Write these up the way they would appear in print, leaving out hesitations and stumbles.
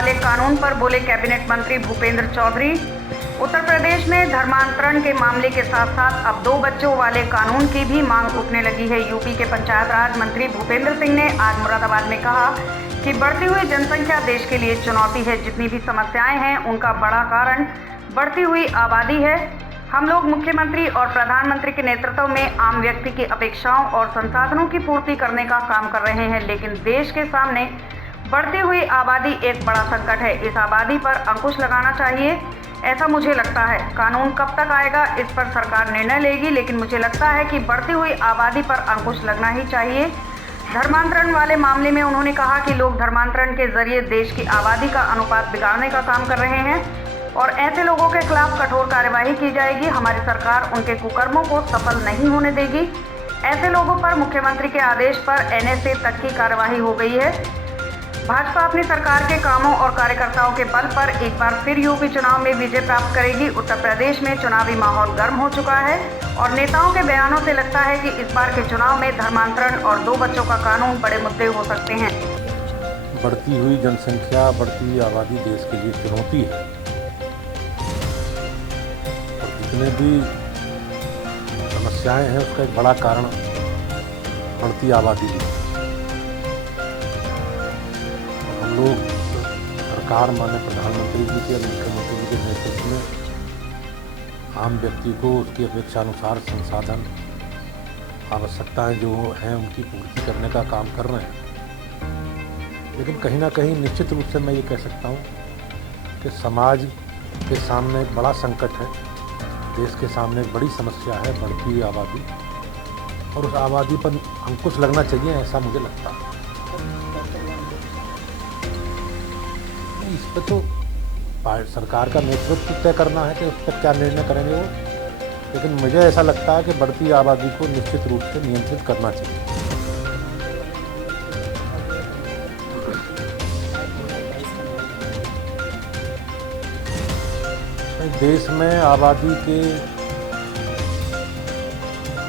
वाले कानून पर बोले कैबिनेट मंत्री भूपेंद्र चौधरी। उत्तर प्रदेश में धर्मांतरण के मामले के साथ साथ अब 2 बच्चों वाले कानून की भी मांग उठने लगी है। यूपी के पंचायत राज मंत्री भूपेंद्र सिंह ने आज मुरादाबाद में कहा कि बढ़ती हुई जनसंख्या देश के लिए चुनौती है। जितनी भी समस्याएं हैं उनका बड़ा कारण बढ़ती हुई आबादी है। हम लोग मुख्यमंत्री और प्रधानमंत्री के नेतृत्व में आम व्यक्ति की अपेक्षाओं और संसाधनों की पूर्ति करने का काम कर रहे हैं, लेकिन देश के सामने बढ़ती हुई आबादी एक बड़ा संकट है। इस आबादी पर अंकुश लगाना चाहिए, ऐसा मुझे लगता है। कानून कब तक आएगा इस पर सरकार निर्णय लेगी, लेकिन मुझे लगता है कि बढ़ती हुई आबादी पर अंकुश लगना ही चाहिए। धर्मांतरण वाले मामले में उन्होंने कहा कि लोग धर्मांतरण के जरिए देश की आबादी का अनुपात बिगाड़ने का काम कर रहे हैं और ऐसे लोगों के खिलाफ कठोर कार्यवाही की जाएगी। हमारी सरकार उनके कुकर्मों को सफल नहीं होने देगी। ऐसे लोगों पर मुख्यमंत्री के आदेश पर NSA तक की कार्यवाही हो गई है। भाजपा अपनी सरकार के कामों और कार्यकर्ताओं के बल पर एक बार फिर यूपी चुनाव में विजय प्राप्त करेगी। उत्तर प्रदेश में चुनावी माहौल गर्म हो चुका है और नेताओं के बयानों से लगता है कि इस बार के चुनाव में धर्मांतरण और 2 बच्चों का कानून बड़े मुद्दे हो सकते हैं। बढ़ती हुई जनसंख्या, बढ़ती हुई आबादी देश के लिए चुनौती है और जितने भी समस्याएं हैं उसका एक बड़ा कारण बढ़ती आबादी है। हम लोग सरकार, माननीय प्रधानमंत्री जी के और मुख्यमंत्री जी के नेतृत्व में आम व्यक्ति को उसकी अपेक्षानुसार संसाधन, आवश्यकताएं जो हैं उनकी पूर्ति करने का काम कर रहे हैं। लेकिन कहीं ना कहीं निश्चित रूप से मैं ये कह सकता हूँ कि समाज के सामने एक बड़ा संकट है, देश के सामने एक बड़ी समस्या है बढ़ती हुई आबादी, और उस आबादी पर अंकुश लगना चाहिए, ऐसा मुझे लगता है। इस पर तो सरकार का नेतृत्व तय करना है कि उस पर क्या निर्णय करेंगे वो, लेकिन मुझे ऐसा लगता है कि बढ़ती आबादी को निश्चित रूप से नियंत्रित करना चाहिए। देश में आबादी के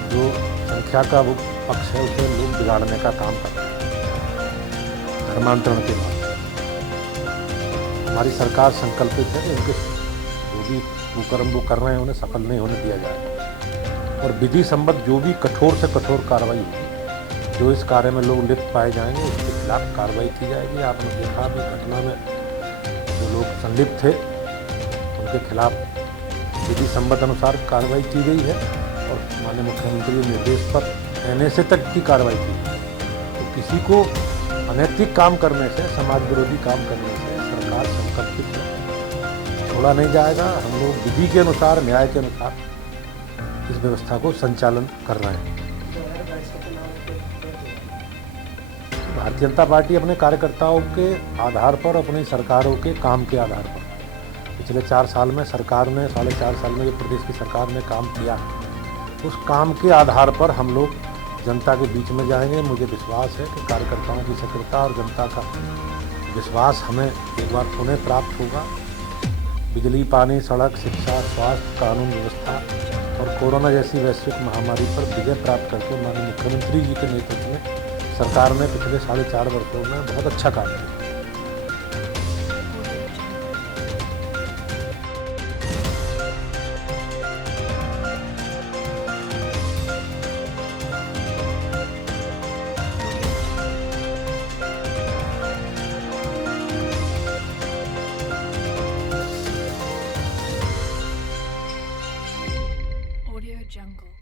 जो संख्या का वो पक्ष है उसे लोग बिगाड़ने का काम कर रहे हैं। धर्मांतरण के बाद हमारी सरकार संकल्पित है कि उनके जो भी कुकर्म वो कर रहे हैं उन्हें सफल नहीं होने दिया जाएगा और विधि सम्मत जो भी कठोर से कठोर कार्रवाई होगी, जो इस कार्य में लोग लिप्त पाए जाएंगे उसके खिलाफ कार्रवाई की जाएगी। आपने देखा भी घटना में जो लोग संलिप्त थे उनके खिलाफ विधि सम्मत अनुसार कार्रवाई की गई है और माननीय मुख्यमंत्री के निर्देश पर NSA तक की कार्रवाई की गई। तो किसी को अनैतिक काम करने से, समाज विरोधी काम करने से सरकार संकल्पित है, छोड़ा नहीं जाएगा। हम लोग विधि के अनुसार, न्याय के अनुसार इस व्यवस्था को संचालन कर रहे हैं। भारतीय जनता पार्टी अपने कार्यकर्ताओं के आधार पर, अपनी सरकारों के काम के आधार पर, पिछले 4 साल में सरकार ने, 4.5 साल में जो प्रदेश की सरकार ने काम किया, उस काम के आधार पर हम लोग जनता के बीच में जाएंगे। मुझे विश्वास है कि कार्यकर्ताओं की सक्रियता और जनता का विश्वास हमें एक बार पुनः प्राप्त होगा। बिजली, पानी, सड़क, शिक्षा, स्वास्थ्य, कानून व्यवस्था और कोरोना जैसी वैश्विक महामारी पर विजय प्राप्त करके माननीय मुख्यमंत्री जी के नेतृत्व में सरकार ने पिछले 4.5 वर्षों में बहुत अच्छा काम किया। Audio Jungle.